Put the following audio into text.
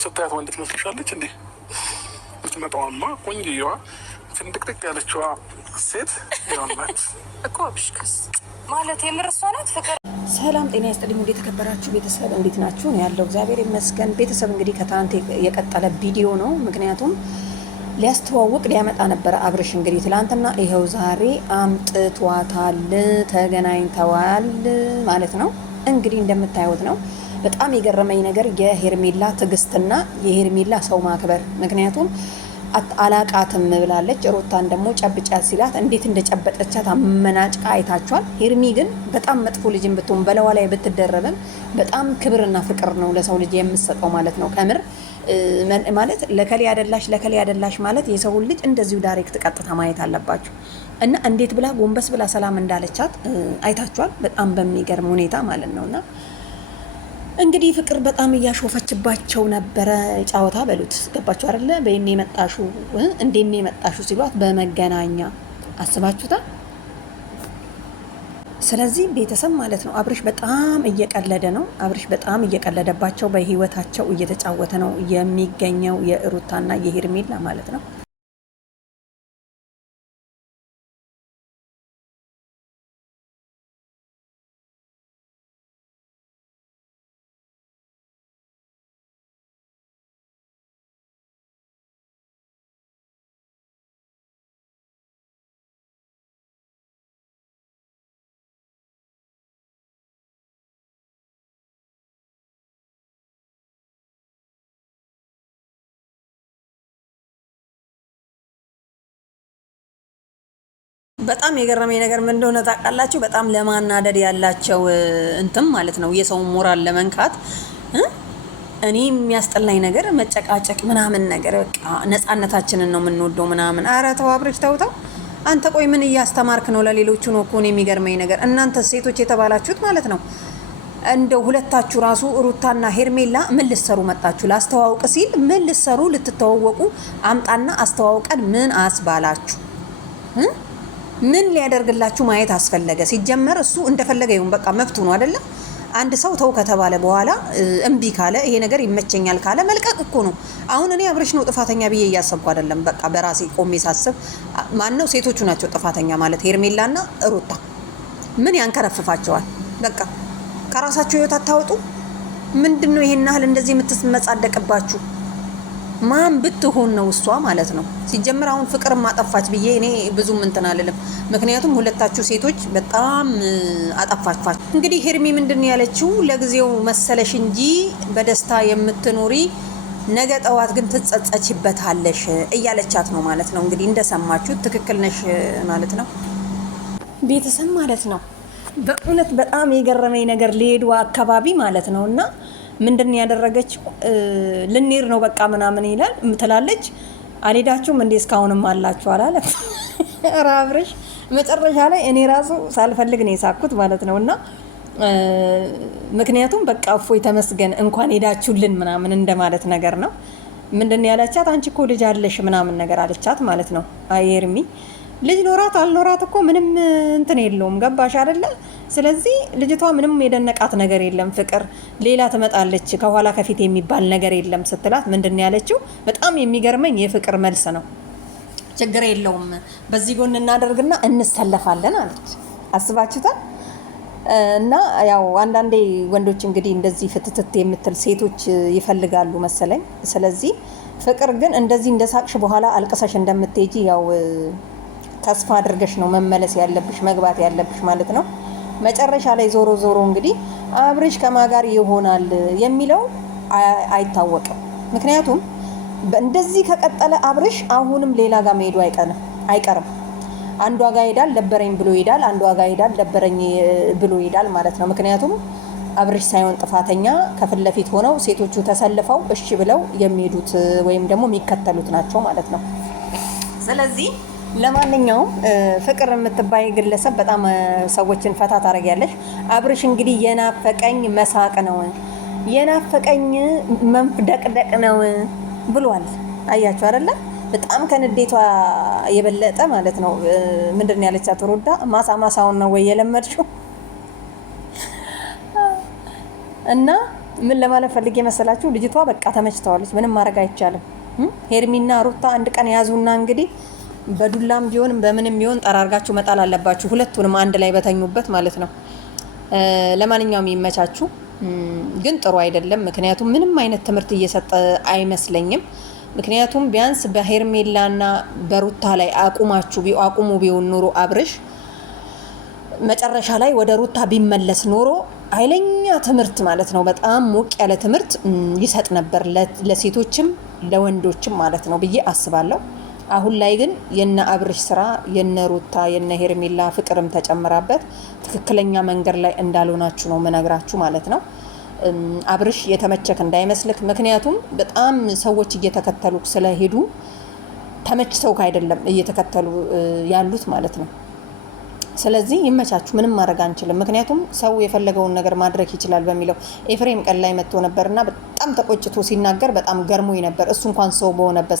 ስታያት ወንድ ትመስልሻለች እንዴ? ምትመጣዋማ ቆንጆዋ ፍንድቅድቅ ያለችዋ ሴት ይሆናት እኮ አብሽከስ ማለት የምርሷ ናት። ፍቅር ሰላም ጤና ይስጥልኝ። እንዴት ተከበራችሁ ቤተሰብ እንዴት ናችሁ? ነው ያለው እግዚአብሔር ይመስገን። ቤተሰብ እንግዲህ ከትናንት የቀጠለ ቪዲዮ ነው። ምክንያቱም ሊያስተዋውቅ ሊያመጣ ነበረ አብርሽ። እንግዲህ ትላንትና ይኸው ዛሬ አምጥቷታል፣ ተገናኝተዋል ማለት ነው። እንግዲህ እንደምታዩት ነው። በጣም የገረመኝ ነገር የሄርሜላ ትዕግስትና የሄርሜላ ሰው ማክበር። ምክንያቱም አላቃትም ብላለች። ሩታን ደግሞ ጨብጫት ሲላት እንዴት እንደጨበጠቻት አመናጭቃ አይታችኋል። ሄርሚ ግን በጣም መጥፎ ልጅን ብትሆን በለዋ ላይ ብትደረብም በጣም ክብርና ፍቅር ነው ለሰው ልጅ የምትሰጠው ማለት ነው። ከምር ማለት ለከሌ ያደላሽ ማለት የሰውን ልጅ እንደዚሁ ዳይሬክት ቀጥታ ማየት አለባችሁ። እና እንዴት ብላ ጎንበስ ብላ ሰላም እንዳለቻት አይታችኋል። በጣም በሚገርም ሁኔታ ማለት ነውና እንግዲህ ፍቅር በጣም እያሾፈችባቸው ነበረ። ጫወታ በሉት ገባችሁ አይደለ? በእኔ መጣሹ እንዴኔ መጣሹ ሲሏት በመገናኛ አስባችሁታል። ስለዚህ ቤተሰብ ማለት ነው አብርሽ በጣም እየቀለደ ነው። አብርሽ በጣም እየቀለደባቸው በህይወታቸው እየተጫወተ ነው የሚገኘው የሩታና የሄርሜላ ማለት ነው። በጣም የገረመኝ ነገር ምን እንደሆነ ታውቃላችሁ? በጣም ለማናደድ ያላቸው እንትም ማለት ነው የሰው ሞራል ለመንካት። እኔ የሚያስጠላኝ ነገር መጨቃጨቅ ምናምን ነገር፣ በቃ ነፃነታችንን ነው የምንወደው ምናምን። ኧረ ተው አብርሽ ተው። አንተ ቆይ ምን እያስተማርክ ነው ለሌሎቹ ነው እኮ። እኔ የሚገርመኝ ነገር እናንተ ሴቶች የተባላችሁት ማለት ነው እንደው ሁለታችሁ ራሱ ሩታና ሄርሜላ ምን ልትሰሩ መጣችሁ? ላስተዋውቅ ሲል ምን ልትሰሩ ልትተዋወቁ አምጣና አስተዋውቀን ምን አስባላችሁ? ምን ሊያደርግላችሁ ማየት አስፈለገ? ሲጀመር እሱ እንደፈለገ ይሁን፣ በቃ መብቱ ነው አይደለም? አንድ ሰው ተው ከተባለ በኋላ እምቢ ካለ ይሄ ነገር ይመቸኛል ካለ መልቀቅ እኮ ነው። አሁን እኔ አብርሽ ነው ጥፋተኛ ብዬ እያሰብኩ አይደለም። በቃ በራሴ ቆሜ ሳስብ ማነው ሴቶቹ ናቸው ጥፋተኛ ማለት ሄርሜላና ሩታ። ምን ያንከረፍፋቸዋል? በቃ ከራሳቸው ህይወት አታወጡ። ምንድነው ይሄን ያህል እንደዚህ የምትመጻደቅባችሁ? ማን ብትሆን ነው እሷ ማለት ነው? ሲጀምር አሁን ፍቅር ማጠፋች ብዬ እኔ ብዙም እንትን አልልም። ምክንያቱም ሁለታችሁ ሴቶች በጣም አጠፋች። እንግዲህ ሄርሚ ምንድን ያለችው ለጊዜው መሰለሽ እንጂ በደስታ የምትኖሪ ነገ ጠዋት ግን ትጸጸችበታለሽ እያለቻት ነው ማለት ነው። እንግዲህ እንደሰማችሁ ትክክል ነሽ ማለት ነው ቤተሰብ ማለት ነው። በእውነት በጣም የገረመኝ ነገር ሊሄዱ አካባቢ ማለት ነው እና ምንድን ያደረገችው ልንሄድ ነው በቃ ምናምን ይላል ትላለች። አልሄዳችሁም እንዴ እስካሁንም አላችሁ አላለ አብርሽ። መጨረሻ ላይ እኔ ራሱ ሳልፈልግ ነው የሳኩት ማለት ነው። እና ምክንያቱም በቃ እፎይ ተመስገን እንኳን ሄዳችሁልን ምናምን እንደማለት ነገር ነው። ምንድን ያለቻት አንቺ እኮ ልጅ አለሽ ምናምን ነገር አለቻት ማለት ነው። ሄርሚ ልጅ ኖራት አልኖራት እኮ ምንም እንትን የለውም ገባሽ አይደለ? ስለዚህ ልጅቷ ምንም የደነቃት ነገር የለም። ፍቅር ሌላ ትመጣለች ከኋላ ከፊት የሚባል ነገር የለም ስትላት ምንድን ያለችው በጣም የሚገርመኝ የፍቅር መልስ ነው። ችግር የለውም በዚህ ጎን እናደርግና እንሰለፋለን አለች። አስባችሁታል? እና ያው አንዳንዴ ወንዶች እንግዲህ እንደዚህ ፍትትት የምትል ሴቶች ይፈልጋሉ መሰለኝ። ስለዚህ ፍቅር ግን እንደዚህ እንደሳቅሽ በኋላ አልቅሰሽ እንደምትሄጂ ያው ተስፋ አድርገሽ ነው መመለስ ያለብሽ መግባት ያለብሽ ማለት ነው። መጨረሻ ላይ ዞሮ እንግዲህ አብርሽ ከማጋር ይሆናል የሚለው አይታወቅም። ምክንያቱም እንደዚህ ከቀጠለ አብርሽ አሁንም ሌላ ጋር መሄዱ አይቀርም። አንዷ ጋር ሄዳል ደበረኝ ብሎ ሄዳል፣ አንዷ ጋር ሄዳል ደበረኝ ብሎ ሄዳል ማለት ነው። ምክንያቱም አብርሽ ሳይሆን ጥፋተኛ ከፊት ለፊት ሆነው ሴቶቹ ተሰልፈው እሺ ብለው የሚሄዱት ወይም ደግሞ የሚከተሉት ናቸው ማለት ነው። ስለዚህ ለማንኛውም ፍቅር የምትባይ ግለሰብ በጣም ሰዎችን ፈታ ታደርጊያለሽ። አብርሽ እንግዲህ የናፈቀኝ መሳቅ ነው፣ የናፈቀኝ መንፍደቅደቅ ነው ብሏል። አያችሁ አይደለ? በጣም ከንዴቷ የበለጠ ማለት ነው። ምንድን ያለቻት ሩዳ ማሳውን ነው ወይ የለመድሽው? እና ምን ለማለት ፈልጌ መሰላችሁ? ልጅቷ በቃ ተመችተዋለች። ምንም ማድረግ አይቻልም። ሄርሚና ሩታ አንድ ቀን ያዙና እንግዲህ በዱላም ቢሆን በምንም ቢሆን ጠራርጋችሁ መጣል አለባችሁ። ሁለቱንም አንድ ላይ በተኙበት ማለት ነው። ለማንኛውም ይመቻችሁ። ግን ጥሩ አይደለም። ምክንያቱም ምንም አይነት ትምህርት እየሰጠ አይመስለኝም። ምክንያቱም ቢያንስ በሄርሜላና በሩታ ላይ አቁሙ ቢሆን ኑሮ አብርሽ መጨረሻ ላይ ወደ ሩታ ቢመለስ ኖሮ ኃይለኛ ትምህርት ማለት ነው፣ በጣም ሞቅ ያለ ትምህርት ይሰጥ ነበር ለሴቶችም ለወንዶችም ማለት ነው ብዬ አስባለሁ። አሁን ላይ ግን የነ አብርሽ ስራ የነ ሩታ የነ ሄርሜላ ፍቅርም ተጨምራበት ትክክለኛ መንገድ ላይ እንዳልሆናችሁ ነው መነግራችሁ ማለት ነው። አብርሽ የተመቸክ እንዳይመስልክ። ምክንያቱም በጣም ሰዎች እየተከተሉ ስለሄዱ ተመችተው አይደለም እየተከተሉ ያሉት ማለት ነው። ስለዚህ ይመቻችሁ። ምንም ማድረግ አንችልም። ምክንያቱም ሰው የፈለገውን ነገር ማድረግ ይችላል በሚለው ኤፍሬም ቀን ላይ መጥቶ ነበርና በጣም ተቆጭቶ ሲናገር በጣም ገርሞኝ ነበር። እሱ እንኳን ሰው በሆነበት